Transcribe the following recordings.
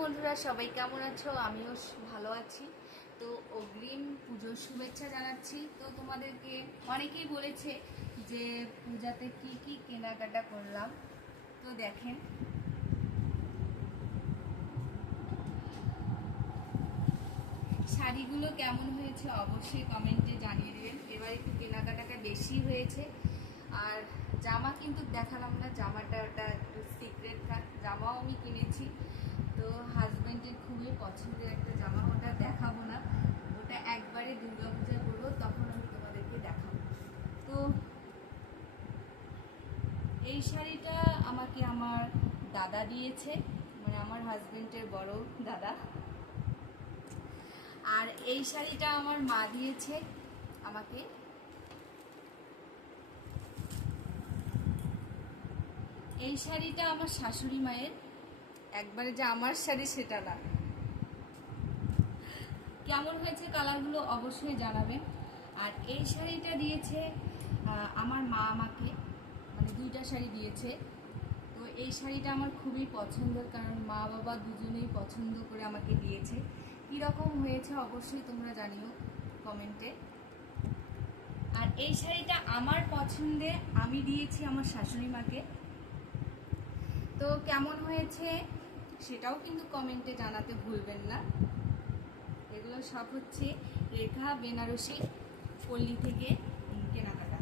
বন্ধুরা, সবাই কেমন আছো? আমিও ভালো আছি। তো অগ্রিম পুজোর শুভেচ্ছা জানাচ্ছি। তো তোমাদেরকে অনেকেই বলেছে যে পূজাতে কি কি কেনাকাটা করলাম। তো দেখেন। শাড়িগুলো কেমন হয়েছে অবশ্যই কমেন্টে জানিয়ে দেবেন। এবার একটু কেনাকাটাটা বেশি হয়েছে। আর জামা কিন্তু দেখালাম না, জামাটা ওটা একটু সিক্রেট থাক। জামাও আমি কিনেছি। তো হাজব্যান্ডের খুবই পছন্দের একটা জামা ওটা দেখাবো না। ওটা একবারে দুর্গাপূজা করব তখন আমি তোমাদেরকে দেখাবো। তো এই শাড়িটা আমাকে আমার দাদা দিয়েছে মানে আমার হাজবেন্ডের বড় দাদা। আর এই শাড়িটা আমার মা দিয়েছে আমাকে। এই শাড়িটা আমার শাশুড়ি মায়ের। একবারে যে আমার শাড়ি সেটা না। কেমন হয়েছে কালারগুলো অবশ্যই জানাবেন। আর এই শাড়িটা দিয়েছে আমার মা আমাকে মানে দুইটা শাড়ি দিয়েছে। তো এই শাড়িটা আমার খুবই পছন্দের কারণ মা বাবা দুজনেই পছন্দ করে আমাকে দিয়েছে। কীরকম হয়েছে অবশ্যই তোমরা জানিও কমেন্টে। আর এই শাড়িটা আমার পছন্দে আমি দিয়েছি আমার শাশুড়ি মাকে। তো কেমন হয়েছে? সেটাও কিন্তু কমেন্টে জানাতে ভুলবেন না। এগুলো সব হচ্ছে রেখা বেনারসি পল্লী থেকে কেনাকাটা।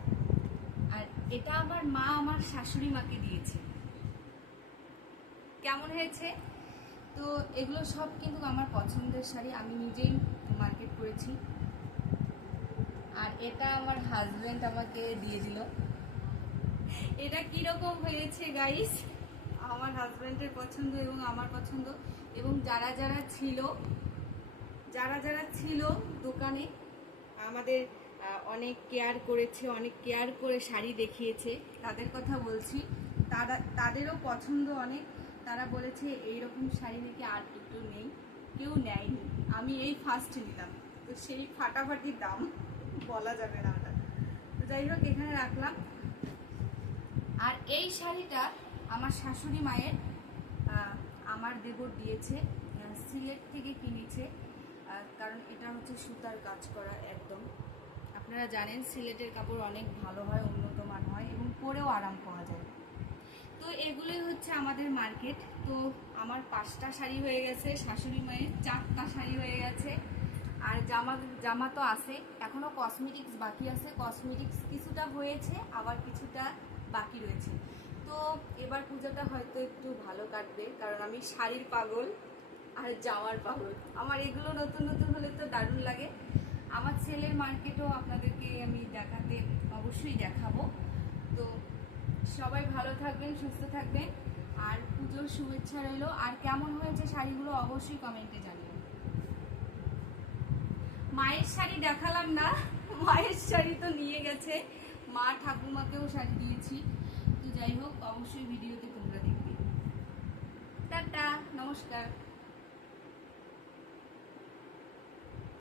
আর এটা আমার মা আমার শাশুড়ি মাকে দিয়েছে। কেমন হয়েছে? তো এগুলো সব কিন্তু আমার পছন্দের শাড়ি, আমি নিজেই মার্কেট করেছি। আর এটা আমার হাজবেন্ড আমাকে দিয়ে দিল। এটা কীরকম হয়েছে গাইস আমার হাজবেন্ডের পছন্দ এবং আমার পছন্দ। এবং যারা যারা ছিল, যারা যারা ছিল দোকানে, আমাদের অনেক কেয়ার করেছে, অনেক কেয়ার করে শাড়ি দেখিয়েছে। তাদের কথা বলছি। তারা, তাদেরও পছন্দ অনেক। তারা বলেছে এই রকম শাড়ি নাকি আর দুটো নেই। কেউ নেয়নি। আমি এই ফার্স্ট নিলাম। তো সেই ফাটাফাটি দাম বলা যাবে না ওটা। তো যাই হোক, এখানে রাখলাম। আর এই শাড়িটা আমার শাশুড়ি মায়ের আমার দেবর দিয়েছে সিলেট থেকে কিনেছে কারণ এটা হচ্ছে সুতার কাজ করা একদম। আপনারা জানেন সিলেটের কাপড় অনেক ভালো হয়, উন্নত মান হয় এবং পরেও আরাম পাওয়া যায়। তো এগুলোই হচ্ছে আমাদের মার্কেট। তো আমার পাঁচটা শাড়ি হয়ে গেছে, শাশুড়ি মায়ের চারটা শাড়ি হয়ে গেছে। আর জামা জামা তো আছে এখনও কসমেটিক্স বাকি আছে। কসমেটিক্স কিছুটা হয়েছে, আবার কিছুটা বাকি রয়েছে। তো এবার পূজাটা হয়তো একটু ভালো কাটবে, কারণ আমি শাড়ির পাগল আর জামার পাগল। আমার এগুলো নতুন নতুন হলে তো দারুণ লাগে। আমার ছেলের মার্কেটও আপনাদেরকে আমি দেখাতে অবশ্যই দেখাবো। তো সবাই ভালো থাকবেন, সুস্থ থাকবেন, আর পুজোর শুভেচ্ছা রইল। আর কেমন হয়েছে শাড়িগুলো অবশ্যই কমেন্টে জানিও। মায়ের শাড়ি দেখালাম না, মায়ের শাড়ি তো নিয়ে গেছে। মা ঠাকুমাকেও শাড়ি দিয়েছি। যাই হোক অবশ্যই ভিডিওতে তোমরা দেখবে। টাটা নমস্কার।